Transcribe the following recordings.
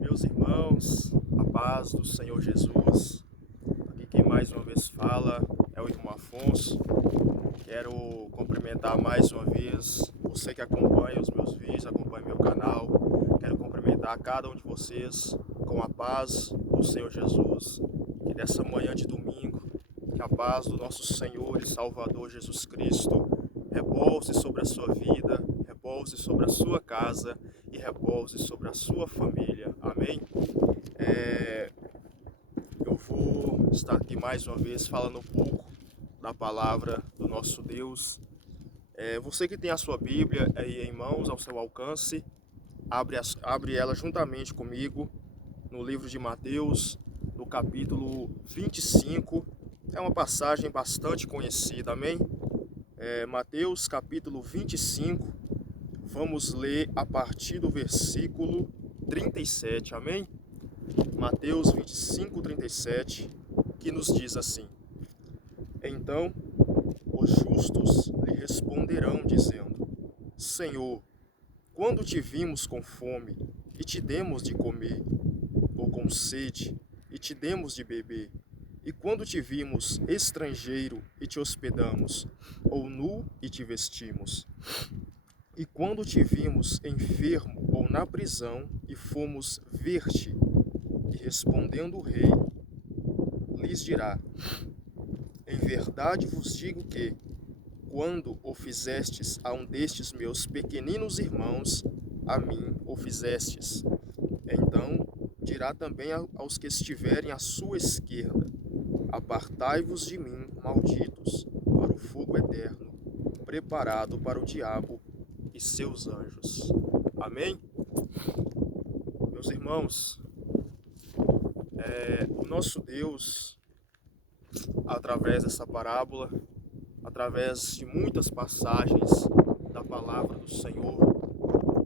Meus irmãos, a paz do Senhor Jesus. Aqui quem mais uma vez fala é o irmão Afonso. Quero cumprimentar mais uma vez você que acompanha os meus vídeos, acompanha meu canal. Quero cumprimentar cada um de vocês com a paz do Senhor Jesus. Que nessa manhã de domingo, que a paz do nosso Senhor e Salvador Jesus Cristo repouse sobre a sua vida, repouse sobre a sua casa e repouse sobre a sua família. Amém? Eu vou estar aqui mais uma vez falando um pouco da palavra do nosso Deus. Você que tem a sua Bíblia aí em mãos, ao seu alcance, abre ela juntamente comigo no livro de Mateus, no capítulo 25. É uma passagem bastante conhecida, amém? Mateus capítulo 25, vamos ler a partir do versículo 37, amém? Mateus 25, 37, que nos diz assim: Então os justos lhe responderão, dizendo: Senhor, quando te vimos com fome e te demos de comer, ou com sede e te demos de beber? E quando te vimos estrangeiro e te hospedamos, ou nu e te vestimos? E quando te vimos enfermo ou na prisão e fomos ver-te? E respondendo o rei, lhes dirá: Em verdade vos digo que, quando o fizestes a um destes meus pequeninos irmãos, a mim o fizestes. Então dirá também aos que estiverem à sua esquerda: Apartai-vos de mim, malditos, para o fogo eterno, preparado para o diabo e seus anjos. Amém? Meus irmãos, o nosso Deus, através dessa parábola, através de muitas passagens da palavra do Senhor,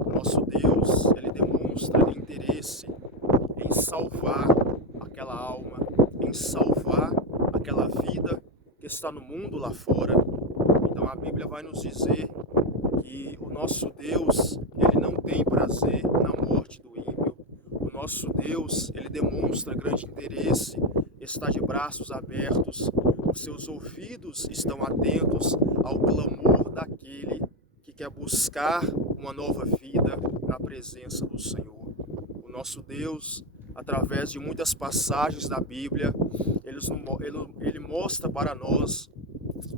o nosso Deus, ele demonstra interesse em salvar aquela alma, em salvar aquela vida que está no mundo lá fora. Então a Bíblia vai nos dizer que o nosso Deus, ele não tem prazer na morte do ímpio. O nosso Deus, ele demonstra grande interesse, está de braços abertos, os seus ouvidos estão atentos ao clamor daquele que quer buscar uma nova vida na presença do Senhor. O nosso Deus, através de muitas passagens da Bíblia, ele mostra para nós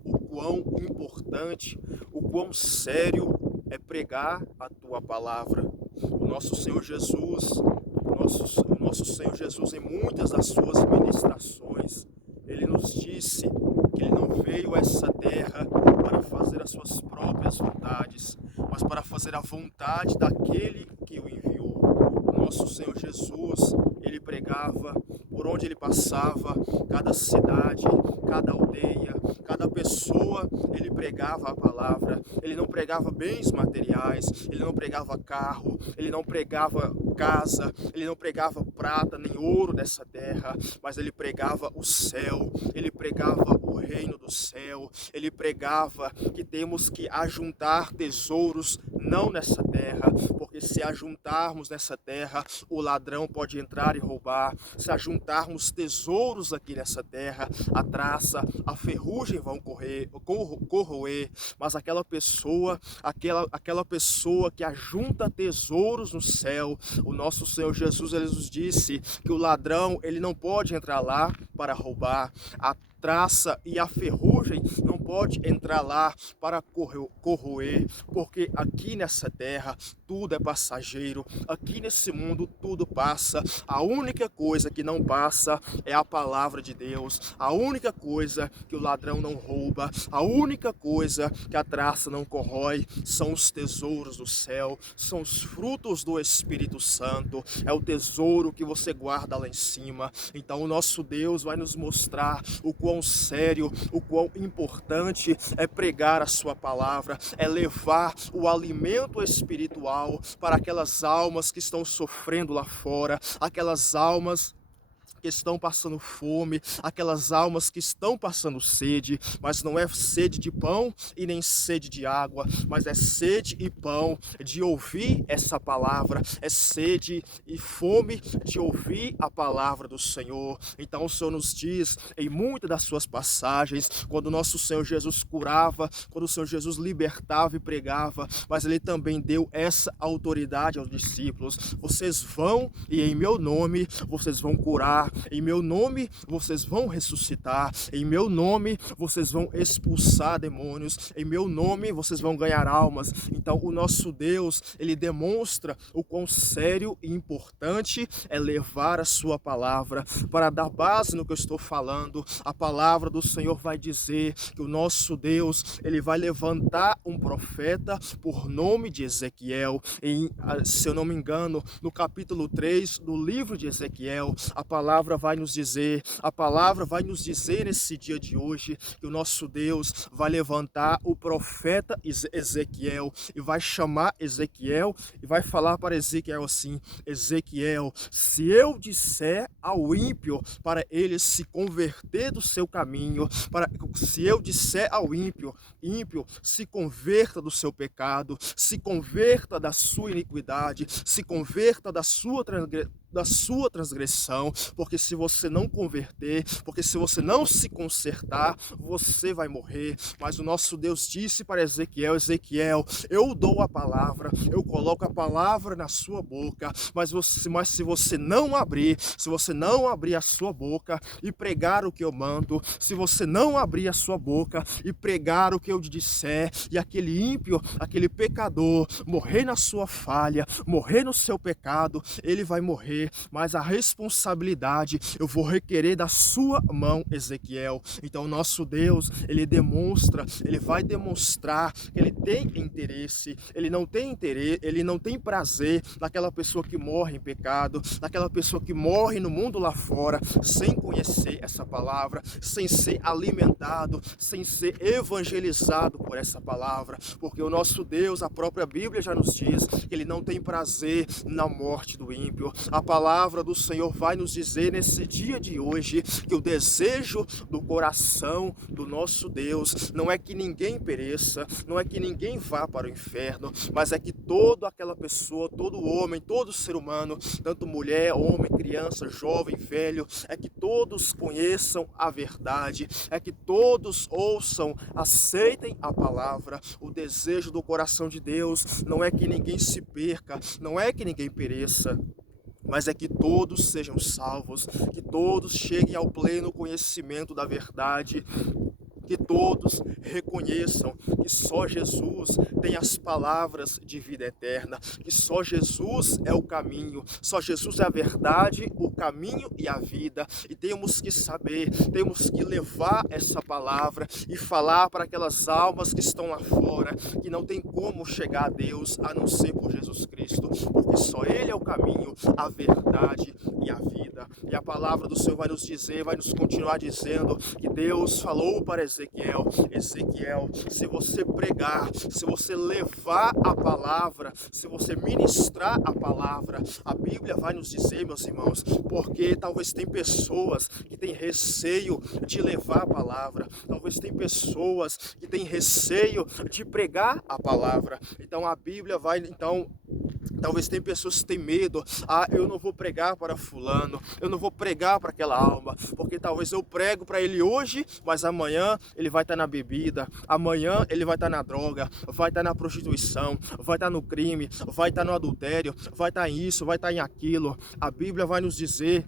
o quão importante, o quão sério é pregar a tua palavra. O nosso Senhor Jesus, o nosso Senhor Jesus, em muitas das suas ministrações, ele nos disse que ele não veio a essa terra para fazer as suas próprias vontades, mas para fazer a vontade daquele que o enviou. O nosso Senhor Jesus, ele pregava por onde ele passava, cada cidade, cada aldeia, cada pessoa, ele pregava a palavra. Ele não pregava bens materiais, ele não pregava carro, ele não pregava casa, ele não pregava prata nem ouro dessa terra, mas ele pregava o céu, ele pregava o reino do céu, ele pregava que temos que ajuntar tesouros não nessa terra, porque se ajuntarmos nessa terra, o ladrão pode entrar e roubar. Se ajuntarmos tesouros aqui nessa terra, a traça, a ferrugem vão corroer, mas aquela pessoa que ajunta tesouros no céu, o nosso Senhor Jesus, ele nos disse que o ladrão, ele não pode entrar lá para roubar. A traça e a ferrugem não pode entrar lá para corroer, porque aqui nessa terra tudo é passageiro, aqui nesse mundo tudo passa. A única coisa que não passa é a palavra de Deus, a única coisa que o ladrão não rouba, a única coisa que a traça não corrói são os tesouros do céu, são os frutos do Espírito Santo, é o tesouro que você guarda lá em cima. Então o nosso Deus vai nos mostrar o quão sério, o quão importante é pregar a sua palavra, é levar o alimento espiritual para aquelas almas que estão sofrendo lá fora, aquelas almas que estão passando fome, aquelas almas que estão passando sede, mas não é sede de pão e nem sede de água, mas é sede e pão de ouvir essa palavra, é sede e fome de ouvir a palavra do Senhor. Então o Senhor nos diz em muitas das suas passagens, quando o nosso Senhor Jesus curava, quando o Senhor Jesus libertava e pregava, mas ele também deu essa autoridade aos discípulos: vocês vão e em meu nome vocês vão curar, em meu nome vocês vão ressuscitar, em meu nome vocês vão expulsar demônios, em meu nome vocês vão ganhar almas. Então o nosso Deus, ele demonstra o quão sério e importante é levar a sua palavra. Para dar base no que eu estou falando, a palavra do Senhor vai dizer que o nosso Deus, ele vai levantar um profeta por nome de Ezequiel. Se eu não me engano, no capítulo 3 do livro de Ezequiel, a palavra vai nos dizer nesse dia de hoje, que o nosso Deus vai levantar o profeta Ezequiel e vai chamar Ezequiel e vai falar para Ezequiel assim: Ezequiel, se eu disser ao ímpio para ele se converter do seu caminho, se eu disser ao ímpio, se converta do seu pecado, se converta da sua iniquidade, se converta da sua transgressão, porque se você não converter, porque se você não se consertar, você vai morrer. Mas o nosso Deus disse para Ezequiel: Ezequiel, eu dou a palavra, eu coloco a palavra na sua boca, mas se você não abrir a sua boca e pregar o que eu mando, se você não abrir a sua boca e pregar o que eu te disser, e aquele ímpio, aquele pecador morrer na sua falha, morrer no seu pecado, ele vai morrer, mas a responsabilidade eu vou requerer da sua mão, Ezequiel. Então o nosso Deus, ele vai demonstrar que ele tem interesse, ele não tem prazer naquela pessoa que morre em pecado, naquela pessoa que morre no mundo lá fora, sem conhecer essa palavra, sem ser alimentado, sem ser evangelizado por essa palavra, porque o nosso Deus, a própria Bíblia já nos diz que ele não tem prazer na morte do ímpio. A palavra do Senhor vai nos dizer nesse dia de hoje que o desejo do coração do nosso Deus não é que ninguém pereça, não é que ninguém vá para o inferno, mas é que toda aquela pessoa, todo homem, todo ser humano, tanto mulher, homem, criança, jovem, velho, é que todos conheçam a verdade, é que todos ouçam, aceitem a palavra. O desejo do coração de Deus não é que ninguém se perca, não é que ninguém pereça, mas é que todos sejam salvos, que todos cheguem ao pleno conhecimento da verdade, que todos reconheçam que só Jesus tem as palavras de vida eterna, que só Jesus é o caminho, só Jesus é a verdade, o caminho e a vida. E temos que saber, temos que levar essa palavra e falar para aquelas almas que estão lá fora, que não tem como chegar a Deus a não ser por Jesus Cristo, porque só Ele é o caminho, a verdade e a vida. E a palavra do Senhor vai nos dizer, vai nos continuar dizendo que Deus falou para Ezequiel: Ezequiel, se você pregar, se você levar a palavra, se você ministrar a palavra, a Bíblia vai nos dizer, meus irmãos, porque talvez tem pessoas que têm receio de levar a palavra, talvez tem pessoas que têm receio de pregar a palavra. Então a Bíblia vai, talvez tem pessoas que têm medo: eu não vou pregar para fulano, eu não vou pregar para aquela alma, porque talvez eu prego para ele hoje, mas amanhã ele vai estar na bebida, amanhã ele vai estar na droga, vai estar na prostituição, vai estar no crime, vai estar no adultério, vai estar em isso, vai estar em aquilo. A Bíblia vai nos dizer,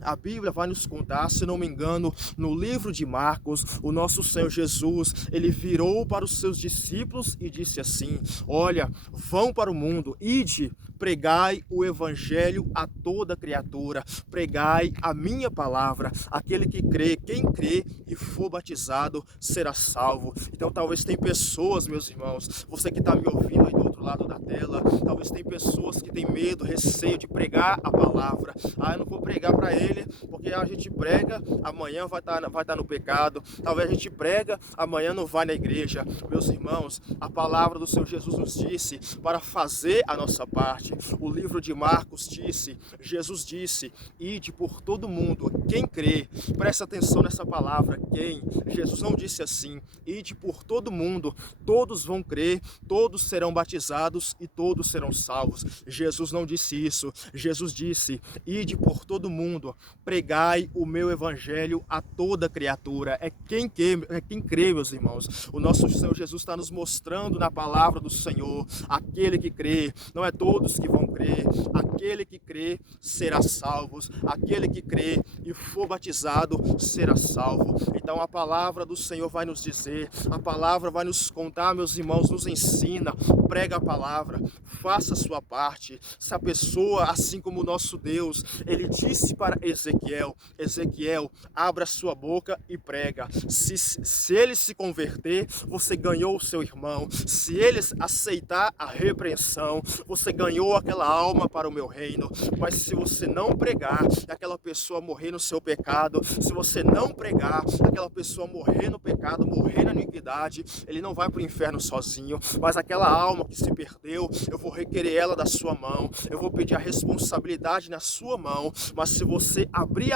a Bíblia vai nos contar, se não me engano, no livro de Marcos, o nosso Senhor Jesus, ele virou para os seus discípulos e disse assim: olha, vão para o mundo, ide, pregai o evangelho a toda criatura, pregai a minha palavra, aquele que crê, quem crê e for batizado será salvo. Então talvez tem pessoas, meus irmãos, você que está me ouvindo aí do outro outro lado da tela. Talvez tem pessoas que têm medo, receio de pregar a palavra. Eu não vou pregar para ele, porque a gente prega, amanhã vai estar no pecado. Talvez a gente prega, amanhã não vai na igreja. Meus irmãos, a palavra do Senhor Jesus nos disse para fazer a nossa parte. O livro de Marcos disse, Jesus disse, ide por todo mundo. Quem crê, presta atenção nessa palavra, quem? Jesus não disse assim, ide por todo mundo, todos vão crer, todos serão batizados e todos serão salvos. Jesus não disse isso. Jesus disse, ide por todo mundo, pregai o meu evangelho a toda criatura. É quem crê, meus irmãos. O nosso Senhor Jesus está nos mostrando na palavra do Senhor, aquele que crê, não é todos que vão crer, aquele que crê será salvo, aquele que crê e for batizado será salvo. Então a palavra do Senhor vai nos dizer, a palavra vai nos contar, meus irmãos, nos ensina, prega a palavra, faça a sua parte. Se a pessoa, assim como o nosso Deus, ele disse para Ezequiel, abra sua boca e prega. Se ele se converter, você ganhou o seu irmão. Se ele aceitar a repreensão, você ganhou aquela alma para o meu reino. Mas se você não pregar, aquela pessoa morrer no seu pecado, se você não pregar, aquela pessoa morrer no pecado, morrer na iniquidade, ele não vai para o inferno sozinho, mas aquela alma que se perdeu, eu vou requerer ela da sua mão, eu vou pedir a responsabilidade na sua mão. Mas se você abrir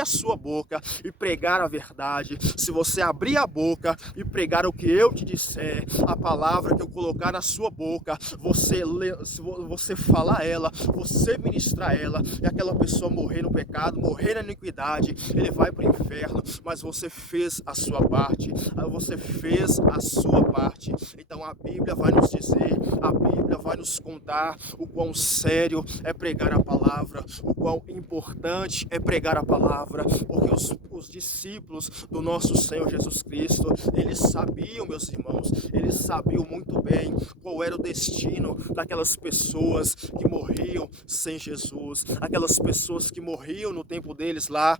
a sua boca e pregar a verdade, se você abrir a boca e pregar o que eu te disser, a palavra que eu colocar na sua boca, você falar ela, você ministrar ela, e aquela pessoa morrer no pecado, morrer na iniquidade, ele vai para o inferno. Mas você fez a sua parte, você fez a sua parte. Então a Bíblia vai nos dizer, a Bíblia vai nos contar o quão sério é pregar a palavra, o quão importante é pregar a palavra, porque os discípulos do nosso Senhor Jesus Cristo, eles sabiam, meus irmãos, eles sabiam muito bem qual era o destino daquelas pessoas que morriam sem Jesus, aquelas pessoas que morriam no tempo deles lá,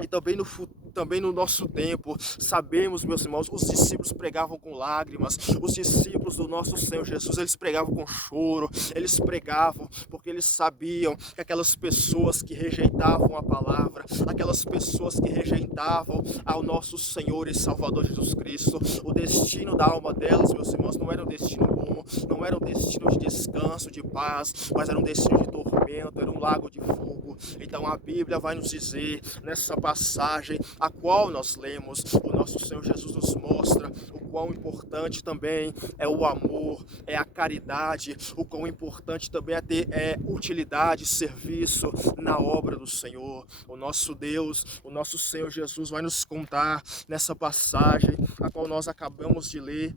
e também no nosso tempo. Sabemos, meus irmãos, os discípulos pregavam com lágrimas, os discípulos do nosso Senhor Jesus, eles pregavam com choro, eles pregavam porque eles sabiam que aquelas pessoas que rejeitavam a palavra, aquelas pessoas que rejeitavam ao nosso Senhor e Salvador Jesus Cristo, o destino da alma delas, meus irmãos, não era um destino bom, não era um destino de descanso, de paz, mas era um destino de tormento, era um lago de fogo. Então a Bíblia vai nos dizer, nessa passagem a qual nós lemos, o nosso Senhor Jesus nos mostra o quão importante também é o amor, é a caridade, o quão importante também é ter utilidade, serviço na obra do Senhor. O nosso Deus, o nosso Senhor Jesus vai nos contar nessa passagem a qual nós acabamos de ler,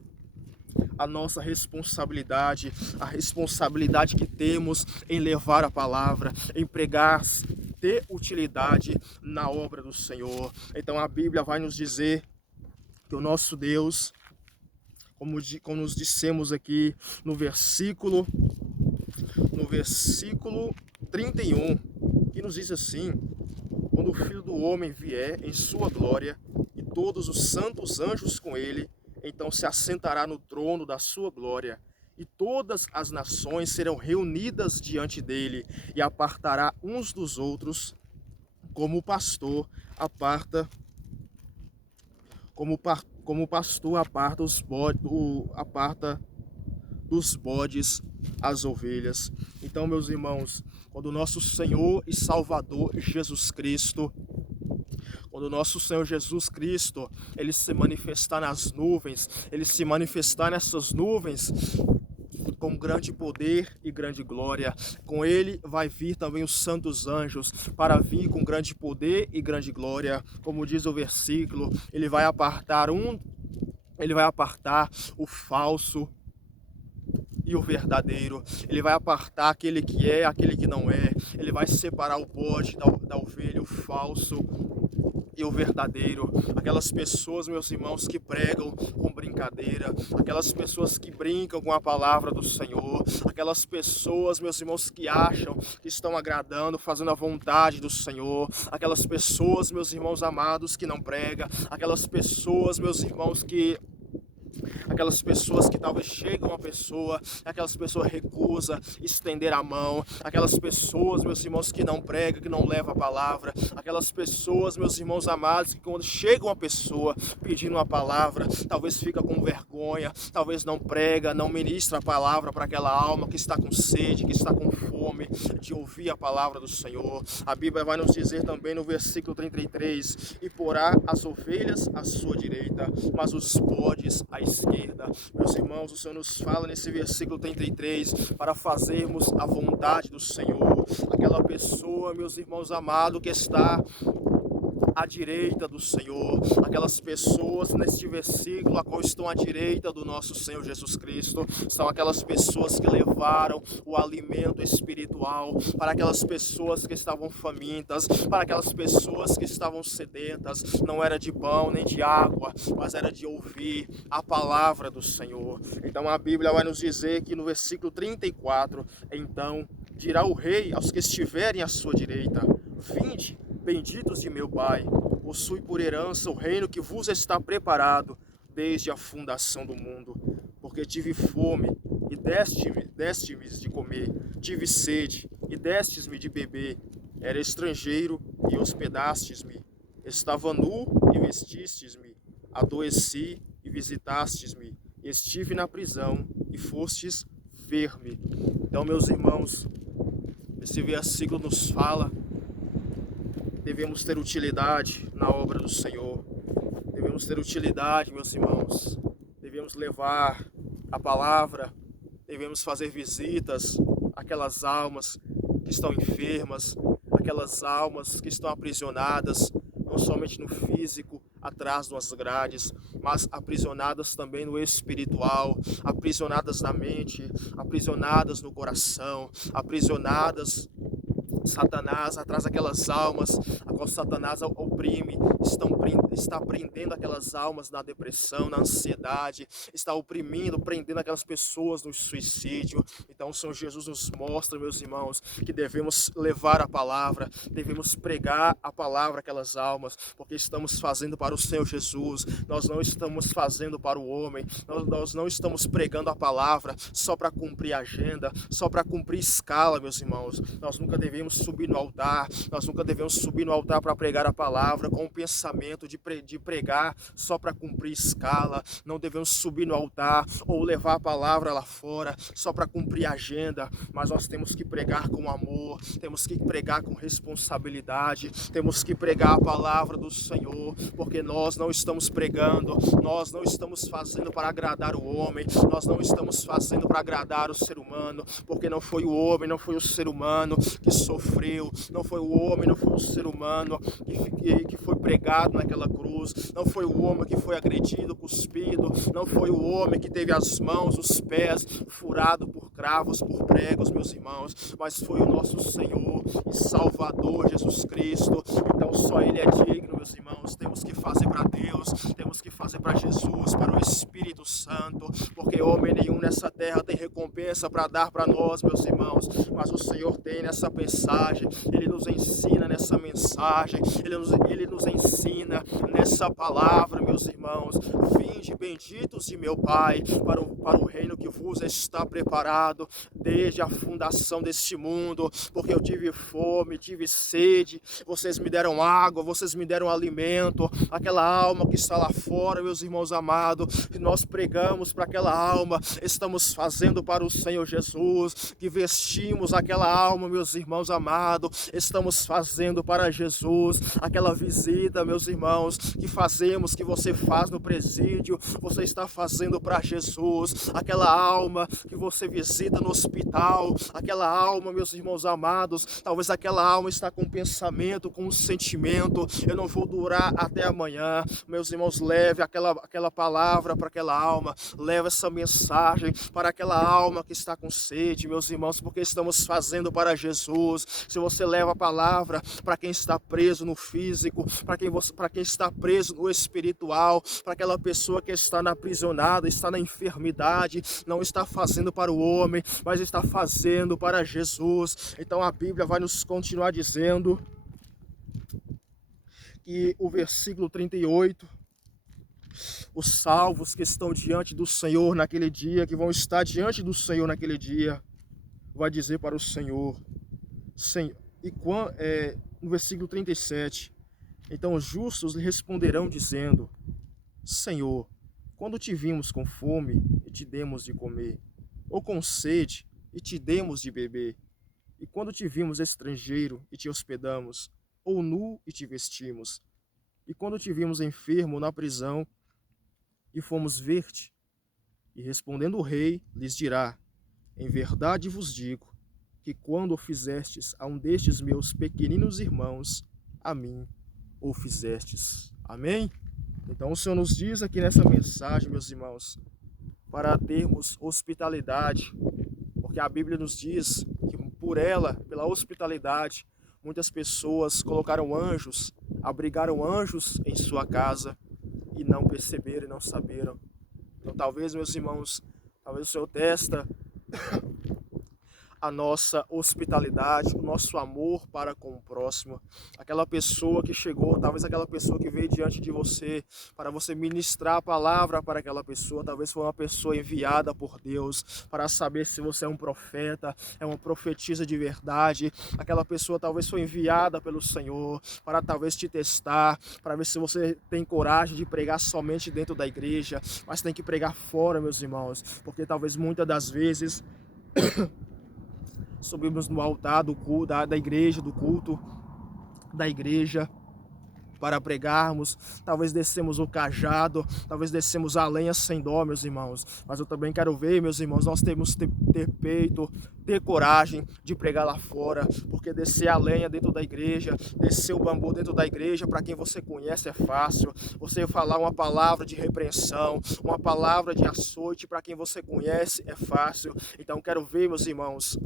a nossa responsabilidade, a responsabilidade que temos em levar a palavra, em pregar, ter utilidade na obra do Senhor. Então a Bíblia vai nos dizer que o nosso Deus, como nos dissemos aqui no versículo 31, que nos diz assim: quando o Filho do Homem vier em sua glória e todos os santos anjos com ele, então se assentará no trono da sua glória, e todas as nações serão reunidas diante dele, e apartará uns dos outros, como o pastor aparta dos bodes as ovelhas. Então, meus irmãos, quando o nosso Senhor e Salvador Jesus Cristo, quando o nosso Senhor Jesus Cristo, ele se manifestar nas nuvens, ele se manifestar nessas nuvens com grande poder e grande glória, com ele vai vir também os santos anjos, para vir com grande poder e grande glória, como diz o versículo, ele vai apartar o falso e o verdadeiro, ele vai apartar aquele que é, aquele que não é, ele vai separar o bode da ovelha, o falso e o verdadeiro. Aquelas pessoas, meus irmãos, que pregam com brincadeira, aquelas pessoas que brincam com a palavra do Senhor, aquelas pessoas, meus irmãos, que acham que estão agradando, fazendo a vontade do Senhor, aquelas pessoas, meus irmãos amados, que não pregam, aquelas pessoas, meus irmãos, que aquelas pessoas que talvez chegam uma pessoa, aquelas pessoas recusam estender a mão, aquelas pessoas, meus irmãos, que não pregam, que não levam a palavra, aquelas pessoas, meus irmãos amados, que quando chega uma pessoa pedindo uma palavra, talvez fica com vergonha, talvez não prega, não ministra a palavra para aquela alma que está com sede, que está com fome de ouvir a palavra do Senhor. A Bíblia vai nos dizer também no versículo 33, e porá as ovelhas à sua direita, mas os bodes à esquerda. Meus irmãos, o Senhor nos fala nesse versículo 33 para fazermos a vontade do Senhor. Aquela pessoa, meus irmãos amados, que está à direita do Senhor, aquelas pessoas neste versículo a qual estão à direita do nosso Senhor Jesus Cristo, são aquelas pessoas que levaram o alimento espiritual para aquelas pessoas que estavam famintas, para aquelas pessoas que estavam sedentas. Não era de pão nem de água, mas era de ouvir a palavra do Senhor. Então a Bíblia vai nos dizer que no versículo 34, então dirá o rei aos que estiverem à sua direita: vinde, benditos de meu Pai, possui por herança o reino que vos está preparado desde a fundação do mundo. Porque tive fome e deste-me de comer, tive sede e destes-me de beber, era estrangeiro e hospedastes-me, estava nu e vestistes-me, adoeci e visitastes-me, estive na prisão e fostes ver-me. Então, meus irmãos, esse versículo nos fala: devemos ter utilidade na obra do Senhor. Devemos ter utilidade, meus irmãos. Devemos levar a palavra. Devemos fazer visitas àquelas almas que estão enfermas, aquelas almas que estão aprisionadas, não somente no físico, atrás das grades, mas aprisionadas também no espiritual, aprisionadas na mente, aprisionadas no coração, aprisionadas. Satanás atrás daquelas almas a qual Satanás oprime, está prendendo aquelas almas na depressão, na ansiedade, está oprimindo, prendendo aquelas pessoas no suicídio. Então o Senhor Jesus nos mostra, meus irmãos, que devemos levar a palavra, devemos pregar a palavra àquelas almas, porque estamos fazendo para o Senhor Jesus, nós não estamos fazendo para o homem, nós não estamos pregando a palavra só para cumprir a agenda, só para cumprir escala, meus irmãos. Nós nunca devemos subir no altar, nós nunca devemos subir no altar para pregar a palavra com o pensamento de pregar só para cumprir escala. Não devemos subir no altar ou levar a palavra lá fora só para cumprir a agenda, mas nós temos que pregar com amor, temos que pregar com responsabilidade, temos que pregar a palavra do Senhor, porque nós não estamos pregando, nós não estamos fazendo para agradar o homem, nós não estamos fazendo para agradar o ser humano, porque não foi o homem, não foi o ser humano que sofreu, não foi o homem, não foi o ser humano que foi pregado naquela cruz, não foi o homem que foi agredido, cuspido, não foi o homem que teve as mãos, os pés furados por cravos, por pregos, meus irmãos, mas foi o nosso Senhor e Salvador Jesus Cristo. Então só Ele é digno, meus irmãos. Temos que fazer para Deus, temos que fazer para Jesus, para o Espírito Santo, porque homem nenhum nessa terra tem recompensa para dar para nós, meus irmãos, mas o Senhor tem nessa mensagem, Ele nos ensina nessa mensagem, Ele nos ensina nessa palavra, meus irmãos. Vinde, benditos de meu Pai, para o reino que vos está preparado desde a fundação deste mundo, porque eu tive fome, tive sede, vocês me deram água, vocês me deram alimento. Aquela alma que está lá fora, meus irmãos amados, que nós pregamos para aquela alma, estamos fazendo para o Senhor Jesus, que vestimos aquela alma, meus irmãos amados, estamos fazendo para Jesus. Aquela visita, meus irmãos, que fazemos, que você faz no presídio, você está fazendo para Jesus. Aquela alma que você visita no hospital, aquela alma, meus irmãos amados, talvez aquela alma está com um pensamento, com um sentimento: eu não vou durar até amanhã. Meus irmãos, leve aquela palavra para aquela alma, leve essa mensagem para aquela alma que está com sede, meus irmãos, porque estamos fazendo para Jesus. Se você leva a palavra para quem está preso no físico, para quem está preso no espiritual, para aquela pessoa que está aprisionada, está na enfermidade, não está fazendo para o homem, mas está fazendo para Jesus. Então a Bíblia vai nos continuar dizendo que o versículo 38 Os salvos que estão diante do Senhor naquele dia, que vão estar diante do Senhor naquele dia, vai dizer para o Senhor, Senhor, no versículo 37, então os justos lhe responderão dizendo, Senhor, quando te vimos com fome e te demos de comer, ou com sede e te demos de beber, e quando te vimos estrangeiro e te hospedamos, ou nu e te vestimos, e quando te vimos enfermo na prisão e fomos ver-te. E respondendo o rei, lhes dirá, em verdade vos digo, que quando o fizestes a um destes meus pequeninos irmãos, a mim o fizestes. Amém? Então o Senhor nos diz aqui nessa mensagem, meus irmãos, para termos hospitalidade, porque a Bíblia nos diz que por ela, pela hospitalidade, muitas pessoas colocaram anjos, abrigaram anjos em sua casa e não perceberam e não saberam. Então talvez, meus irmãos, talvez o Senhor testa a nossa hospitalidade, o nosso amor para com o próximo. Aquela pessoa que chegou, talvez aquela pessoa que veio diante de você, para você ministrar a palavra para aquela pessoa, talvez foi uma pessoa enviada por Deus, para saber se você é um profeta, é uma profetisa de verdade. Aquela pessoa talvez foi enviada pelo Senhor, para talvez te testar, para ver se você tem coragem de pregar somente dentro da igreja, mas tem que pregar fora, meus irmãos, porque talvez muitas das vezes subimos no altar do culto, da igreja, do culto da igreja para pregarmos, talvez descemos o cajado, talvez descemos a lenha sem dó, meus irmãos, mas eu também quero ver, meus irmãos, nós temos que ter peito, ter coragem de pregar lá fora, porque descer a lenha dentro da igreja, descer o bambu dentro da igreja, para quem você conhece é fácil, você falar uma palavra de repreensão, uma palavra de açoite, para quem você conhece é fácil. Então quero ver, meus irmãos,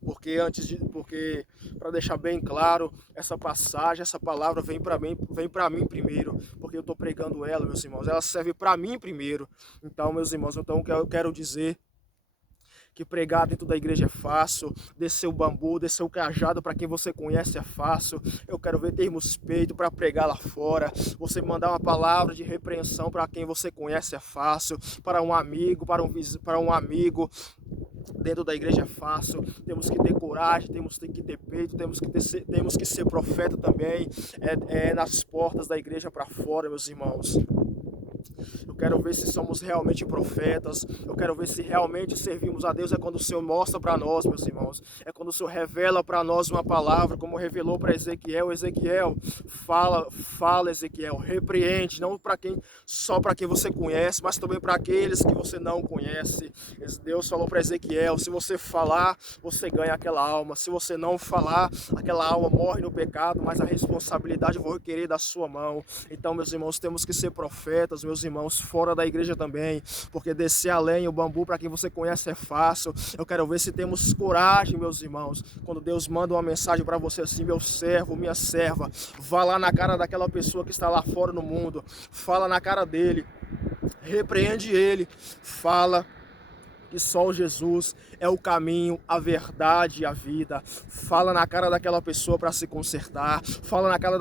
porque para deixar bem claro, essa passagem, essa palavra vem para mim primeiro, porque eu estou pregando ela, meus irmãos, ela serve para mim primeiro. Então, meus irmãos, então eu quero dizer que pregar dentro da igreja é fácil, descer o bambu, descer o cajado para quem você conhece é fácil. Eu quero ver termos peito para pregar lá fora. Você mandar uma palavra de repreensão para quem você conhece é fácil, para um amigo, para um amigo dentro da igreja é fácil. Temos que ter coragem, temos que ter peito, temos que ser profeta também, nas portas da igreja para fora, meus irmãos. Eu quero ver se somos realmente profetas. Eu quero ver se realmente servimos a Deus. É quando o Senhor mostra para nós, meus irmãos. É quando o Senhor revela para nós uma palavra, como revelou para Ezequiel. Ezequiel, fala Ezequiel, repreende, não só para quem você conhece, mas também para aqueles que você não conhece. Deus falou para Ezequiel, se você falar, você ganha aquela alma. Se você não falar, aquela alma morre no pecado, mas a responsabilidade eu vou requerer da sua mão. Então, meus irmãos, temos que ser profetas, meus irmãos, fora da igreja também, porque descer a lenha, o bambu, para quem você conhece é fácil. Eu quero ver se temos coragem, meus irmãos, quando Deus manda uma mensagem para você assim, meu servo, minha serva, vá lá na cara daquela pessoa que está lá fora no mundo, fala na cara dele, repreende ele, fala que só Jesus é o caminho, a verdade e a vida. Fala na cara daquela pessoa para se consertar. Fala na cara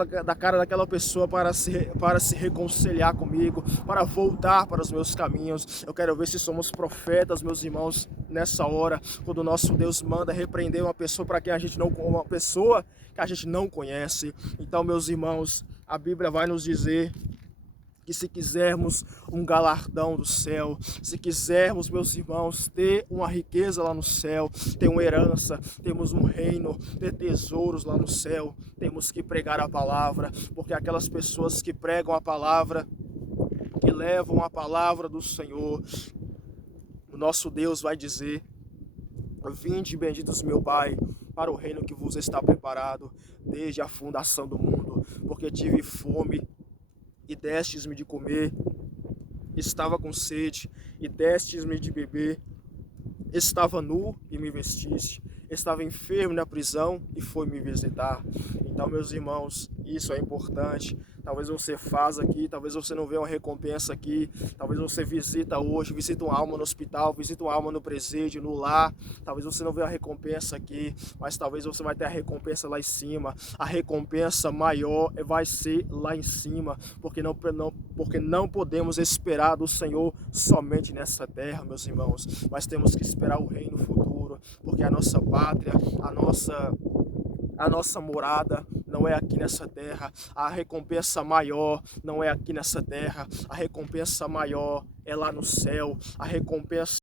daquela pessoa para se reconciliar comigo, para voltar para os meus caminhos. Eu quero ver se somos profetas, meus irmãos, nessa hora, quando o nosso Deus manda repreender uma pessoa uma pessoa que a gente não conhece. Então, meus irmãos, a Bíblia vai nos dizer que se quisermos um galardão do céu, se quisermos, meus irmãos, ter uma riqueza lá no céu, ter uma herança, temos um reino, ter tesouros lá no céu, temos que pregar a palavra, porque aquelas pessoas que pregam a palavra, que levam a palavra do Senhor, o nosso Deus vai dizer, vinde benditos meu Pai, para o reino que vos está preparado desde a fundação do mundo, porque tive fome, e destes-me de comer, estava com sede, e destes-me de beber, estava nu e me vestiste, estava enfermo na prisão e foi me visitar. Então, meus irmãos, isso é importante. Talvez você faça aqui, talvez você não vê uma recompensa aqui, talvez você visita hoje, visita uma alma no hospital, visita uma alma no presídio, no lar, talvez você não vê a recompensa aqui, mas talvez você vai ter a recompensa lá em cima. A recompensa maior vai ser lá em cima, porque não podemos esperar do Senhor somente nessa terra, meus irmãos, mas temos que esperar o reino futuro, porque a nossa pátria, a nossa morada não é aqui nessa terra, a recompensa maior não é aqui nessa terra, a recompensa maior é lá no céu, a recompensa